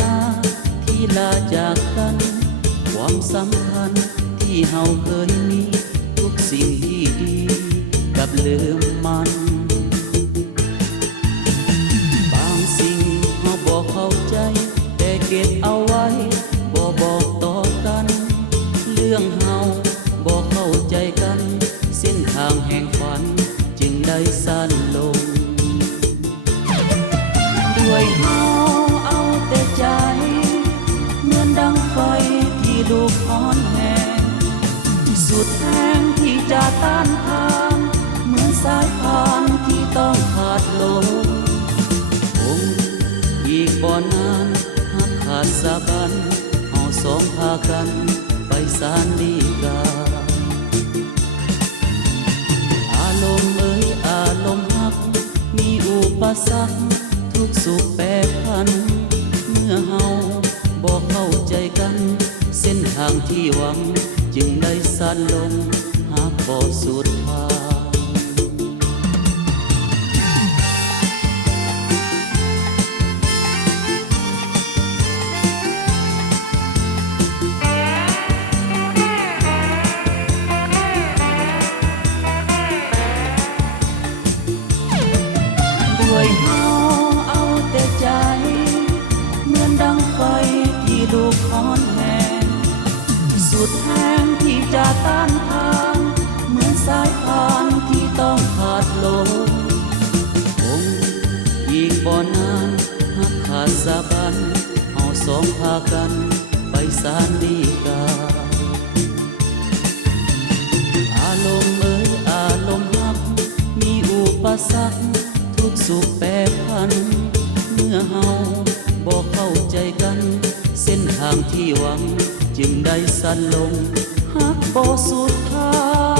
นาที่ลาจากกันความสำคัญที่เฮาเคยมีทุกสิ่งที่ดีกับลืมมันบางสิ่งเฮาบอกเข้าใจแต่เก็บเอาไว้บ่บอกต่อกันเรื่องเฮาบอกเข้าใจกันเส้นทางแห่งฝันจึงได้สั้นลงด้วยเฮาเอาแต่ใจเหมือนดังไฟที่ลุกฮ้อนแห้งสุดแรงที่จะต้านทานเหมือนสายพานที่ต้องขาดลงคงอีกบ่นานหากขาดสะบันเฮาสองพากันไปศาลฎีกาอารมณ์อารมณ์ฮักมีอุปสรรคทุกสุขแปรผันเมื่อเฮาบอกเข้าใจกันเส้นทางที่หวังจึงได้สั้นลงหากบ่สุดทางด้วยเฮาเอาแต่ใจเหมือนดังไฟที่ลุกฮ้อนแห้งสุดแรงที่จะต้านทานเหมือนสายพานที่ต้องขาดลงคงอีกบ่นานหากขาดสะบันเฮาสองพากันไปศาลฎีกาอารมณ์อารมณ์ฮักมีอุปสรรคทุกสุขแปรผันเมื่อเฮาบอกเข้าใจกันเส้นทางที่หวังจึงได้สั้นลงหากบ่สุดทาง